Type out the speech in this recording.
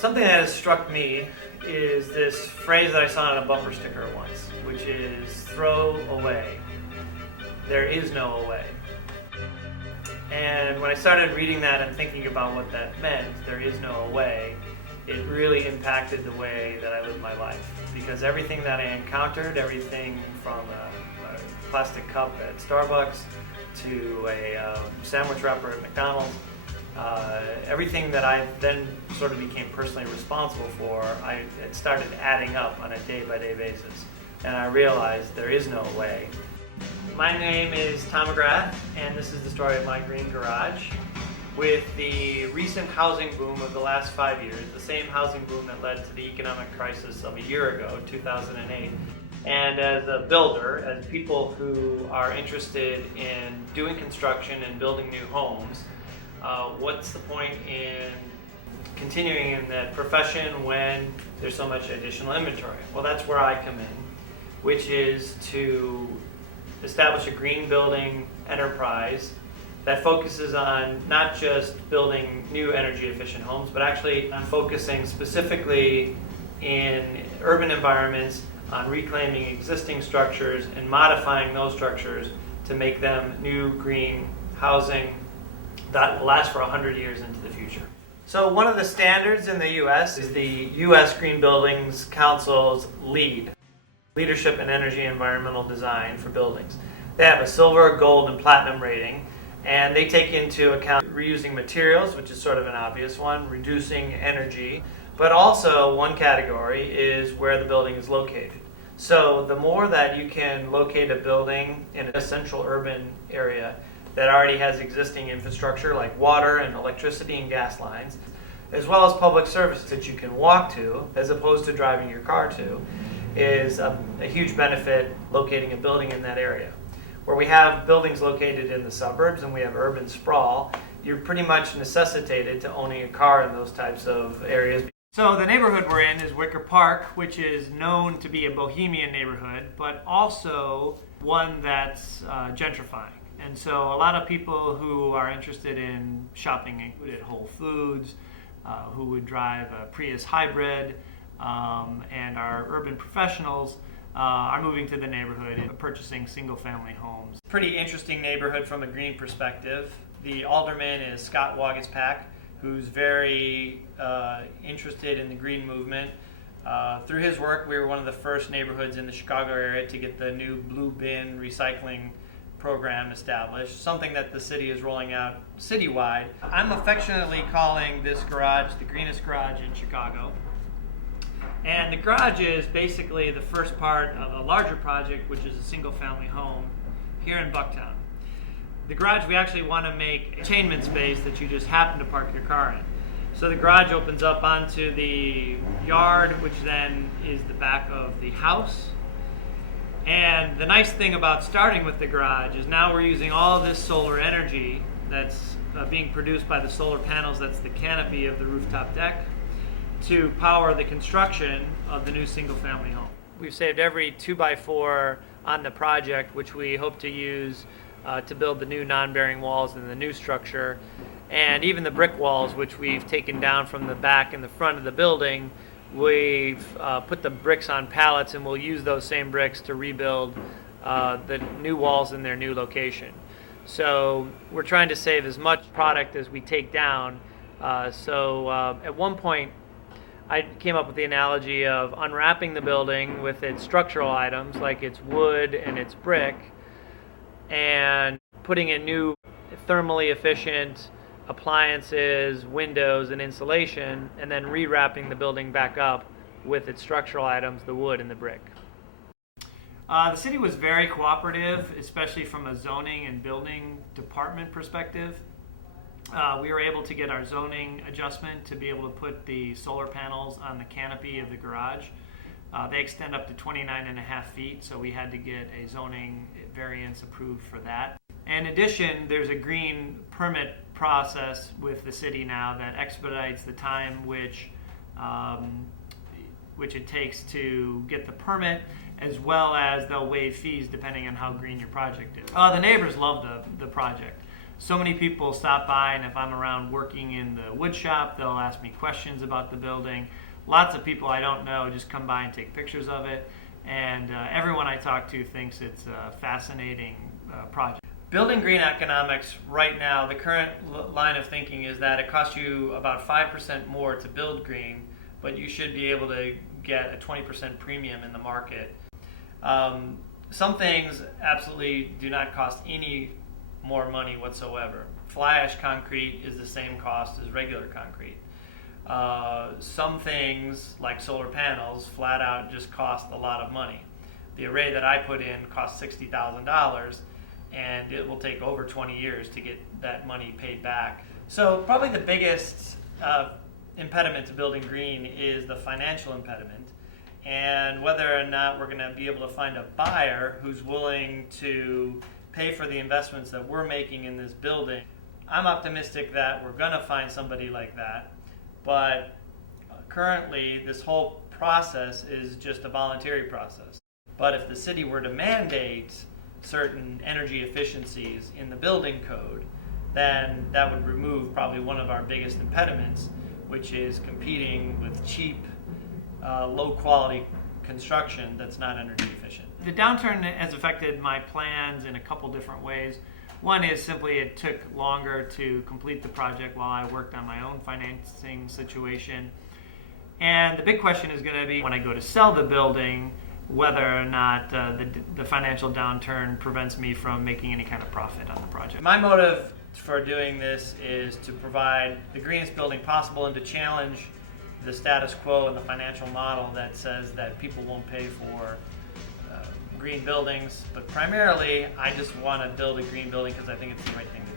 Something that has struck me is this phrase that I saw on a bumper sticker once, which is throw away. There is no away. And when I started reading that and thinking about what that meant, there is no away, it really impacted the way that I live my life. Because everything that I encountered, everything from a plastic cup at Starbucks to a sandwich wrapper at McDonald's, everything that I then sort of became personally responsible for, it started adding up on a day-by-day basis. And I realized there is no way. My name is Tom McGrath, and this is the story of my green garage. With the recent housing boom of the last 5 years, the same housing boom that led to the economic crisis of a year ago, 2008, and as a builder, as people who are interested in doing construction and building new homes, what's the point in continuing in that profession when there's so much additional inventory? Well, that's where I come in, which is to establish a green building enterprise that focuses on not just building new energy efficient homes, but actually on focusing specifically in urban environments on reclaiming existing structures and modifying those structures to make them new green housing that will last for 100 years into the future. So one of the standards in the U.S. is the U.S. Green Buildings Council's LEED, Leadership in Energy and Environmental Design for Buildings. They have a silver, gold, and platinum rating, and they take into account reusing materials, which is sort of an obvious one, reducing energy, but also one category is where the building is located. So the more that you can locate a building in a central urban area that already has existing infrastructure like water and electricity and gas lines, as well as public services that you can walk to as opposed to driving your car to, is a huge benefit locating a building in that area. Where we have buildings located in the suburbs and we have urban sprawl, you're pretty much necessitated to owning a car in those types of areas. So the neighborhood we're in is Wicker Park, which is known to be a bohemian neighborhood, but also one that's gentrifying. And so a lot of people who are interested in shopping at Whole Foods, who would drive a Prius hybrid, and our urban professionals are moving to the neighborhood and purchasing single-family homes. Pretty interesting neighborhood from a green perspective. The alderman is Scott Waguespack, who's very interested in the green movement. Through his work, we were one of the first neighborhoods in the Chicago area to get the new blue bin recycling program established, something that the city is rolling out citywide. I'm affectionately calling this garage the greenest garage in Chicago. And the garage is basically the first part of a larger project, which is a single-family home here in Bucktown. The garage, we actually want to make a entertainment space that you just happen to park your car in. So the garage opens up onto the yard, which then is the back of the house. And the nice thing about starting with the garage is now we're using all of this solar energy that's being produced by the solar panels, that's the canopy of the rooftop deck, to power the construction of the new single-family home. We've saved every 2x4 on the project, which we hope to use to build the new non-bearing walls in the new structure, and even the brick walls, which we've taken down from the back and the front of the building. We've put the bricks on pallets, and we'll use those same bricks to rebuild the new walls in their new location. So we're trying to save as much product as we take down. At one point, I came up with the analogy of unwrapping the building with its structural items, like its wood and its brick, and putting in new thermally efficient appliances, windows, and insulation, and then rewrapping the building back up with its structural items, the wood and the brick. The city was very cooperative, especially from a zoning and building department perspective. We were able to get our zoning adjustment to be able to put the solar panels on the canopy of the garage. They extend up to 29.5 feet, so we had to get a zoning variance approved for that. In addition, there's a green permit process with the city now that expedites the time which it takes to get the permit, as well as they'll waive fees depending on how green your project is. The neighbors love the project. So many people stop by, and if I'm around working in the wood shop, they'll ask me questions about the building. Lots of people I don't know just come by and take pictures of it, and everyone I talk to thinks it's a fascinating project. Building green economics right now, the current line of thinking is that it costs you about 5% more to build green, but you should be able to get a 20% premium in the market. Some things absolutely do not cost any more money whatsoever. Fly ash concrete is the same cost as regular concrete. Some things, like solar panels, flat out just cost a lot of money. The array that I put in cost $60,000, and it will take over 20 years to get that money paid back. So probably the biggest impediment to building green is the financial impediment, and whether or not we're going to be able to find a buyer who's willing to pay for the investments that we're making in this building. I'm optimistic that we're going to find somebody like that, but currently this whole process is just a voluntary process. But if the city were to mandate certain energy efficiencies in the building code, then that would remove probably one of our biggest impediments, which is competing with cheap, low-quality construction that's not energy efficient. The downturn has affected my plans in a couple different ways. One is simply it took longer to complete the project while I worked on my own financing situation. And the big question is going to be when I go to sell the building, whether or not the financial downturn prevents me from making any kind of profit on the project. My motive for doing this is to provide the greenest building possible and to challenge the status quo and the financial model that says that people won't pay for green buildings. But primarily, I just want to build a green building because I think it's the right thing to do.